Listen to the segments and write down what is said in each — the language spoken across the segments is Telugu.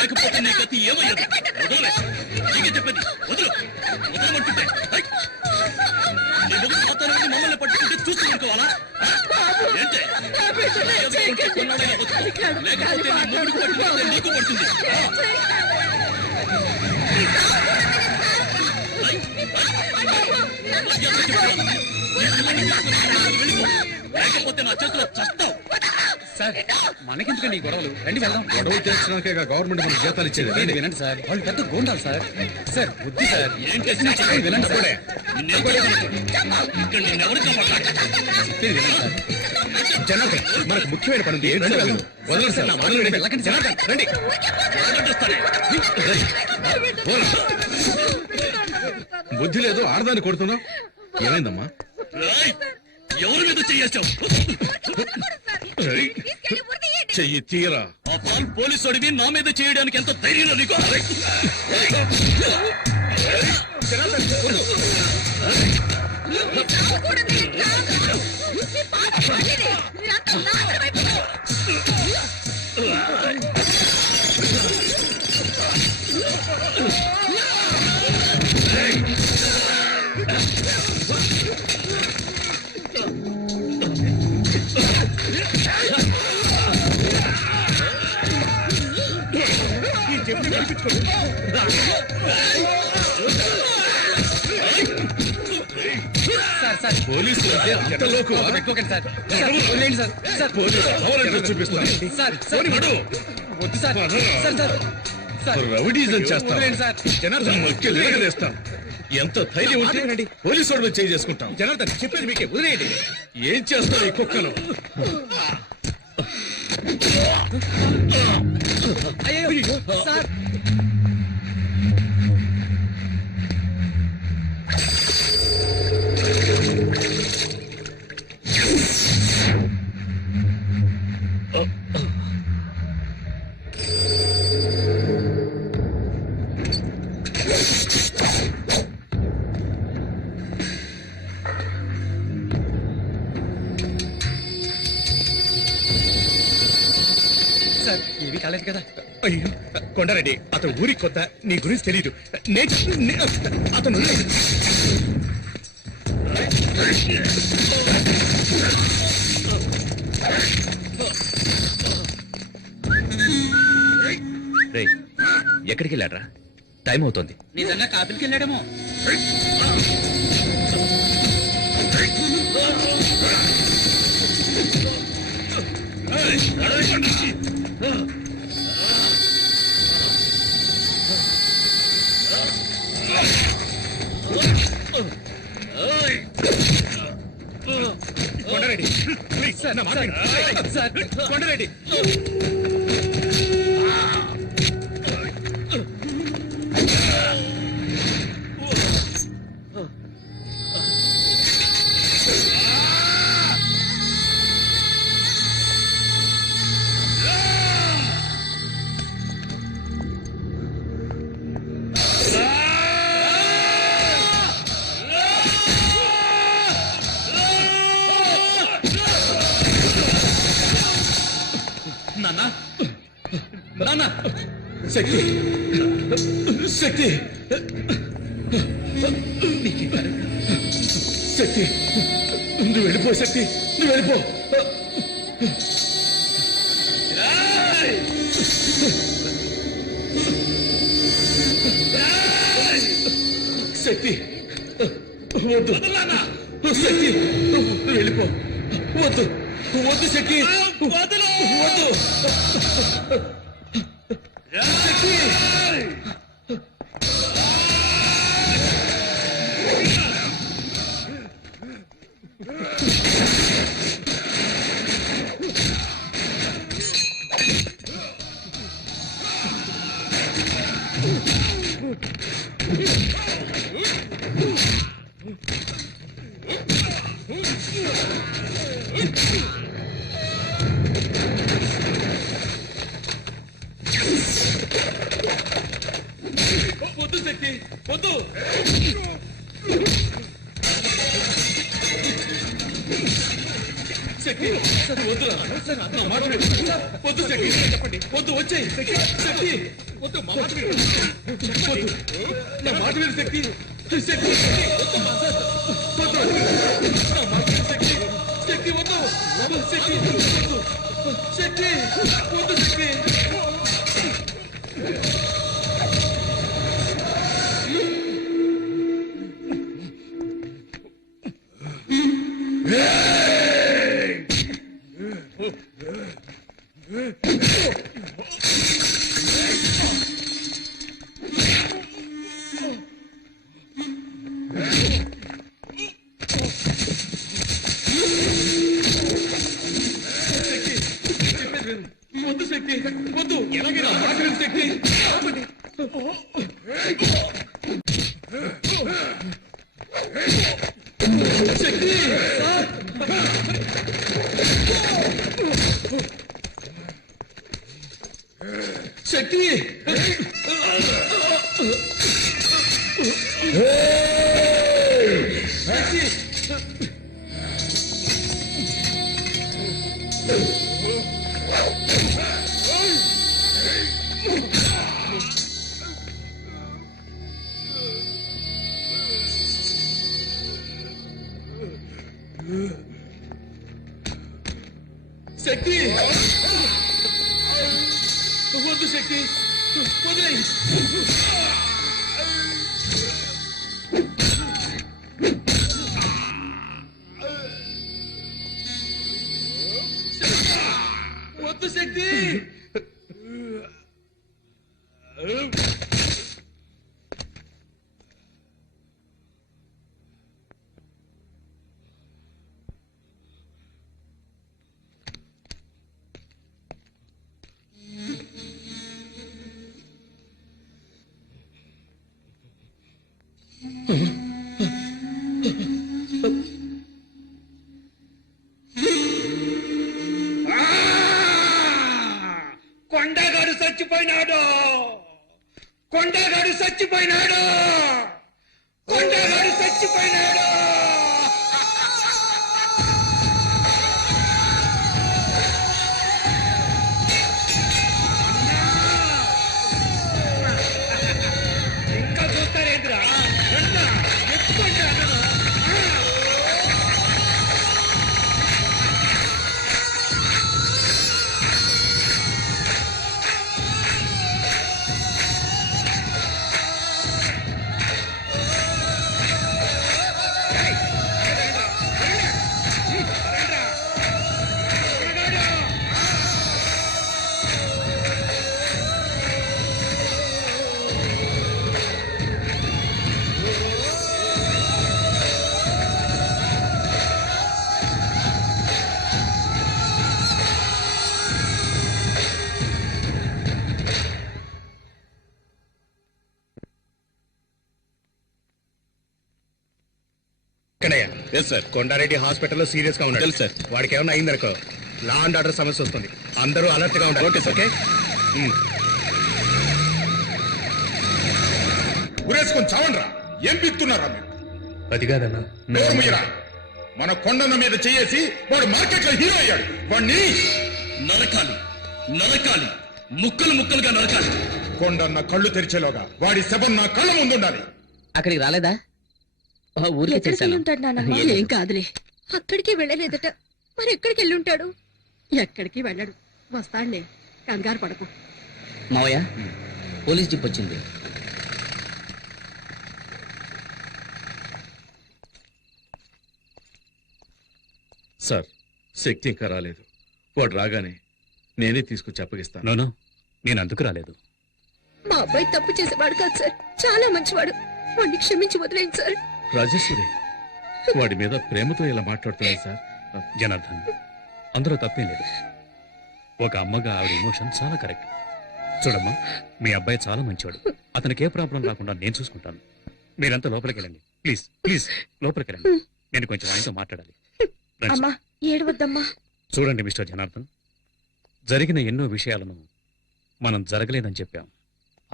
లేకపోతే నీ గతి ఏమయ్యదు. వదలవే, నీకే చెప్పేది. వదలు, వదలమంటుంటే. నీ మొదలు మాత్రం మమ్మల్ని పట్టుకుంటే చూస్తూ అనుకోవాలా? ఏంటే కొన్నాడైనా వద్దు, లేకపోతే నీ మొగుడికి పట్టుకుంటే నీకు పడుతుంది. లేకపోతే నా చేతిలో చస్తావు. సార్ మనకెందుకండి ఈ గొడవలు? రండి వెళ్దాం. గొడవలు తెచ్చినాకే గవర్నమెంట్ మనకు జీతాలు ఇచ్చేది. వినండి సార్, వాళ్ళు పెద్ద గోండాలు సార్. సార్ బుద్ధి సార్. ఏం చేసినా వినండి సార్. ఇక్కడ నిన్నెవరు కాపాడాలి? జనార్దన్, మనకు ముఖ్యమైన పని ఉంది. వదలండి సార్, వెళ్ళకండి జనార్దన్, రండి. బుద్ధి లేదు, ఆడదాన్ని కొడుతున్నావు. ఏమైందమ్మా? ఎవరి మీద చెయ్యొచ్చావు? చెయ్యి తీరా. ఆ పాల్ పోలీసు అడివి నా మీద చేయడానికి ఎంత ధైర్యం నీకు? సార్ పోలీసులు అంటే అంత లోకు సార్. సార్ సార్ పోలీసు చూపిస్తాను. సార్ సార్ వద్దు sir. Sir sir sir rowdyism చేస్తాం. సార్ జనార్దన్ మొక్కి నిలగదేస్తాం. ఎంత ధైర్యం ఉంటే పోలీసు వాడు చేయి చేసుకుంటాం. జనార్దన్ చెప్పేది మీకే, వదిలేయండి. ఏం చేస్తావు ఈ కుక్కను? అయ్యో సార్. సార్ ఏమీ కాలేదు కదా? అయ్యో కొండారెడ్డి, అతను ఊరికి కొత్త, నీ గురించి తెలీదు. అతను ఎక్కడికి వెళ్ళాడ్రా? టైం అవుతుంది. నిజంగా కాపులకి వెళ్ళాడేమో. కొండారెడ్డి ప్లీజ్ సార్, నా మాట వినండి. సార్ కొండారెడ్డి నాన్న, శక్తి శక్తి శక్తి, నువ్వు వెళ్ళిపో. శక్తి, నువ్వు వెళ్ళిపో. శక్తి వద్దు. శక్తి నువ్వు వెళ్ళిపో. వద్దు వద్దు శక్తి, వద్దు. శక్తి వద్దు శక్తి, వద్దు. శక్తి వద్దురా, వద్దు శక్తి, చెప్పండి. వద్దు, వచ్చేయి శక్తి. వద్దు, మా మాట విను. వద్దు. నా మాట విను శక్తి. శక్తి, వద్దమ్మా. వద్దు. నా మాట విను శక్తి. శక్తి వద్దు. శక్తి వద్దు. శక్తి వద్దు శక్తి. వద్దు శక్తి వద్దు. ఎలాగైనా మాట విను శక్తి. శక్తి శక్తి శక్తి వద్దు శక్తి వదిలేయి. వద్దు శక్తి. కొండగాడు చచ్చిపోయినాడు. కొండగాడు చచ్చిపోయినాడు. కొండగాడు చచ్చిపోయినాడు. ఇంకా చూస్తారేంద్రా? ఎత్తుకుంటాను. కొండారెడ్డి హాస్పిటల్లో సీరియస్ గా ఉన్నాడు సార్. వాడికి ఏమైనా అయిందనుకో లా అండ్ ఆర్డర్ సమస్య వస్తుంది. అందరూ అలర్ట్ గా ఉంటారు. Okay sir. ఓకే ఉరేసుకొని చావండ్రా. ఏం పిస్తున్నారా మీరు? అది కాదన్నా. నోరు మూయరా. మన కొండన్న మీద చేసి వాడు మార్కెట్ లో హీరో అయ్యాడు. వాడిని నరకాలి, నరకాలి, ముక్కలు ముక్కలుగా నరకాలి. కొండన్న కళ్ళు తెరిచేలోగా వాడి శవం నా కళ్ళ ముందుండాలి. అక్కడికి రాలేదా? ఊరికే ఎక్కడికి చేశాను. వెళ్ళుంటాడు నాన్నమ్మ? ఏం కాదులే. అక్కడికి వెళ్ళలేదట. మరి ఎక్కడికి వెళ్ళుంటాడు? ఎక్కడికి వెళ్ళడు. వస్తాడులే, కంగారు పడకు. మావయ్య, పోలీస్ జీప్ వచ్చింది. సార్, శక్తి ఇంకా రాలేదు. వాడు రాగానే నేనే తీసుకొచ్చి అప్పగిస్తాను. నోనో, నేను అందుకు రాలేదు. మా అబ్బాయి తప్పు చేసేవాడు కాదు సార్, చాలా మంచివాడు. వాడిని క్షమించి వదిలేండి సార్. రాజేశ్వరి వాడి మీద ప్రేమతో ఇలా మాట్లాడుతుంది సార్. జనార్దన్, అందులో తప్పేం లేదు. ఒక అమ్మగా ఆవిడ ఎమోషన్ చాలా కరెక్ట్. చూడమ్మా, మీ అబ్బాయి చాలా మంచివాడు. అతనికి ఏ ప్రాబ్లం రాకుండా నేను చూసుకుంటాను. మీరంతా లోపలికి వెళ్ళండి. ప్లీజ్ ప్లీజ్ లోపలికి వెళ్ళండి. నేను కొంచెం ఆయనతో మాట్లాడాలి. రండి. అమ్మా ఏడవద్దమ్మా. చూడండి మిస్టర్ జనార్దన్, జరిగిన ఎన్నో విషయాలను మనం జరగలేదని చెప్పాం.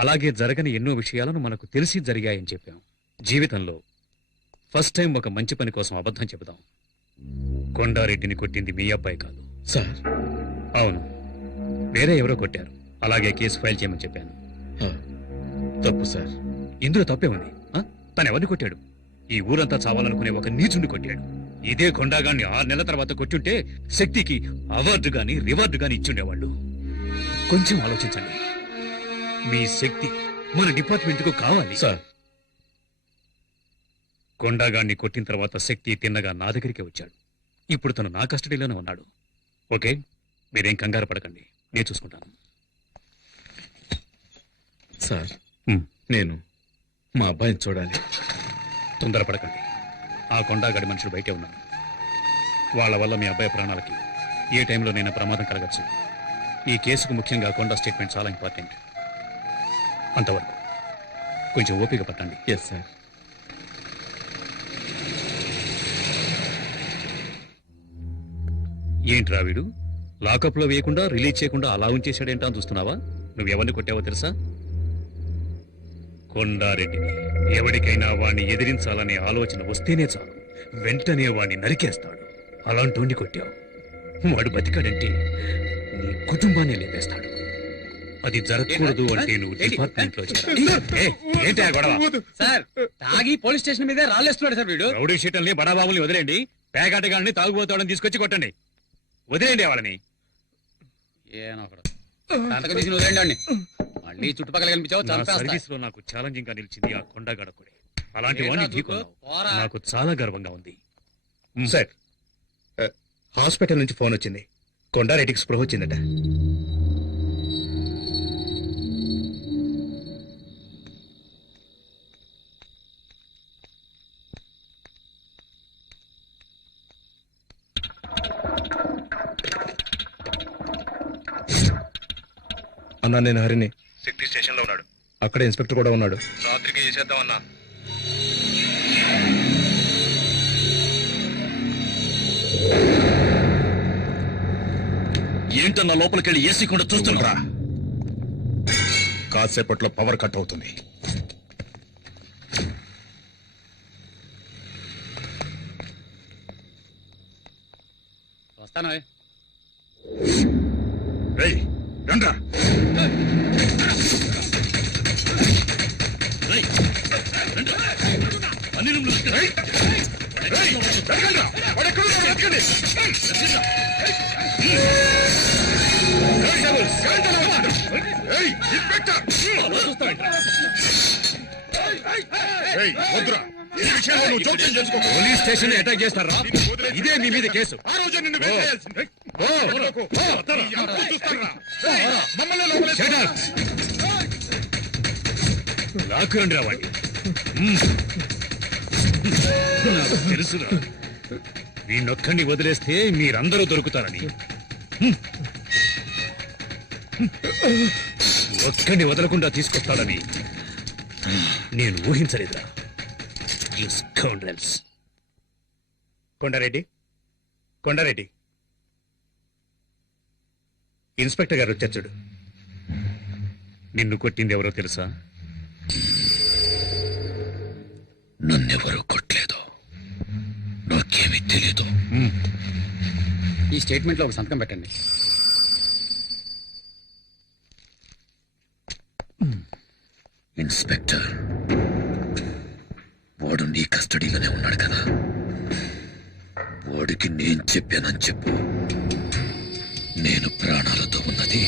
అలాగే జరగని ఎన్నో విషయాలను మనకు తెలిసి జరిగాయని చెప్పాం. జీవితంలో ఫస్ట్ టైం ఒక మంచి పని కోసం అబద్ధం చెబుదాం. కొండారెడ్డిని కొట్టింది మీ అబ్బాయి కాదు సార్. అవును, వేరే ఎవరో కొట్టారు. అలాగే కేసు ఫైల్ చేయమని చెప్పాను. తప్పు సార్. ఇందులో తప్పేముంది ఆ? తను ఎవరిని కొట్టాడు? ఈ ఊరంతా చావాలనుకునే ఒక నీచుండి కొట్టాడు. ఇదే కొండాగాన్ని 6 నెలల తర్వాత కొట్టుంటే శక్తికి అవార్డు గాని రివార్డు గాని ఇచ్చుండేవాళ్ళు. కొంచెం ఆలోచించండి. మీ శక్తి మన డిపార్ట్మెంట్ కు కావాలి. సార్ కొండాగాన్ని కొట్టిన తర్వాత శక్తి తిన్నగా నా దగ్గరికి వచ్చాడు. ఇప్పుడు తను నా కస్టడీలోనే ఉన్నాడు. ఓకే, మీరేం కంగారు పడకండి, నేను చూసుకుంటాను. సార్ హ్మ్. నేను మా అబ్బాయిని చూడాలి. తొందరపడకండి. ఆ కొండాగాడి మనుషులు బయటే ఉన్నారు. వాళ్ళ వల్ల మీ అబ్బాయి ప్రాణాలకి ఏ టైంలోనైనా ప్రమాదం కలగచ్చు. ఈ కేసుకు ముఖ్యంగా కొండా స్టేట్మెంట్ చాలా ఇంపార్టెంట్. అంతవరకు కొంచెం ఓపిక పట్టండి. Yes sir. ఏంట్రా వీడు లాకప్ లో వేయకుండా రిలీజ్ చేయకుండా అలా ఉంచేశాడేంటా అని చూస్తున్నావా? నువ్వెవరిని కొట్టావో తెలుసా? కొండారెడ్డిని. ఎవరికైనా వాణ్ణి ఎదిరించాలనే ఆలోచన వస్తేనే చాలు, వెంటనే వాణ్ణి నరికేస్తాడు. అలాంటోండి కొట్టావు. వాడు బతికాడంటే నీ కుటుంబాన్ని లేపేస్తాడు. అది జరగకూడదు అంటే నువ్వు డిపార్ట్మెంట్ లో ఏంటి ఆ గొడవ? సార్ తాగి పోలీస్ స్టేషన్ మీదే రాళ్ళేస్తున్నాడు సార్ వీడు. రౌడీ షీటల్ని బడాబాబుల్ని వదిలేండి. పేకాటగాళ్ళని తాగుబోతాడని తీసుకొచ్చి కొట్టండి. వదిలేండి వాళ్ళని. సంతకం తీసి వదిలేండి వాడిని. మళ్ళీ చుట్టుపక్కల కనిపించావు నా చంపేస్తా. సర్వీస్ లో నాకు ఛాలెంజింగ్ గా నిలిచింది ఆ కొండగడకుడే. అలాంటి వాడిని ఏంట్రా ఢీకొన్నావు. పోరా. నాకు చాలా గర్వంగా ఉంది. సార్ హాస్పిటల్ నుంచి ఫోన్ వచ్చింది. కొండారెడ్డికి స్పృహ వచ్చిందట. అన్నా నేను హరిని. శక్తి స్టేషన్ లో ఉన్నాడు. అక్కడ ఇన్స్పెక్టర్ కూడా ఉన్నాడు. రాత్రికి చేసేద్దామన్నా. ఏంటన్నా లోపలికెళ్ళి ఏసీ కూడా చూస్తున్నా. కాసేపట్లో పవర్ కట్ అవుతుంది. వస్తాను. రేయ్, రండ్రా. అన్ని రూమ్లు రేయ్, వెతకండ్రా. వాడు ఎక్కడున్నాడో వెతకండి. రేయ్, ఇన్స్పెక్టర్. రేయ్, వద్దురా. ఈ విషయంలో నువ్వు జోక్యం చేసుకోకు. పోలీస్ స్టేషన్ అటాక్ చేస్తారా? ఇదే మీ మీద కేసు. ఆ రోజే నిన్ను వేసేయాల్సింది. వదలకు. ఈ అంతు చూస్తానురా. రేయ్, మమ్మల్ని లోపలేసుకో. లాక్కురండి రావండి. నాకు తెలుసురా, వీణొక్కడిని వదిలేస్తే మీరందరూ దొరుకుతారని. ఒక్కడిని వదలకుండా తీసుకొస్తాడని నేను ఊహించలేదురా. You scoundrels. Kondareddy, Kondareddy, inspector గారు వచ్చారు చూడు. నిన్ను కొట్టింది ఎవరో తెలుసా? నన్నెవరూ కొట్టలేదు. నాకేమీ తెలీదు. ఈ స్టేట్మెంట్ లో ఒక సంతకం పెట్టండి. ఇన్స్పెక్టర్, వాడు నీ కస్టడీలోనే ఉన్నాడు కదా. వాడికి నేను చెప్పానని చెప్పు. నేను ప్రాణాలతో ఉన్నది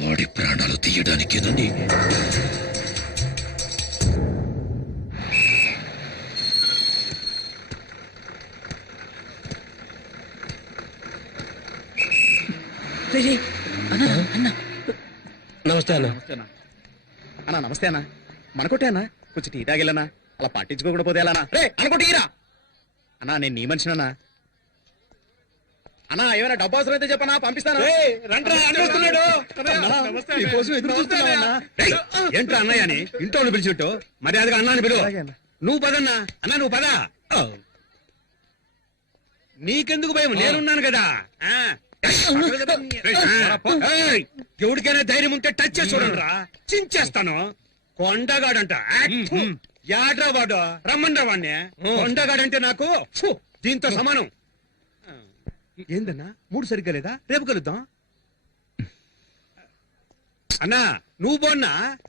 వాడి ప్రాణాలు తీయడానికేనని. నమస్తే అన్న. అన్నా నమస్తే అన్న. మనకొట్టే అన్న, కొంచెం టీ తాగిల్లనా? అలా పట్టించుకోకుండా పోతే ఎలా రే అనుకుంటీరా అన్నా? నేను నీ మనిషినన్నా. అన్నా ఏమైనా డబ్బు అవసరం అయితే చెప్పనా, పంపిస్తాను. ఏంట్రా అన్నయ్య అని ఇంట్లో పిలిచిట్టు మర్యాదగా అన్నాని పిలువ. నువ్వు పదన్నా. అన్నా నువ్వు పద. నీకెందుకు భయం? నేనున్నాను కదా. ఎవరికైనా ధైర్యం ఉంటే టచ్ చేసి చూడండి రా, చించేస్తాను. కొండగాడంట. యాడ్రా వాడు, రమ్మండ్రా వాడిని. కొండగాడంటే నాకు దీంతో సమానం. ఏందన్నా మూడు సరిగ్గా లేదా? రేపు కలుద్దాం. అన్నా నువ్వు బోన్నా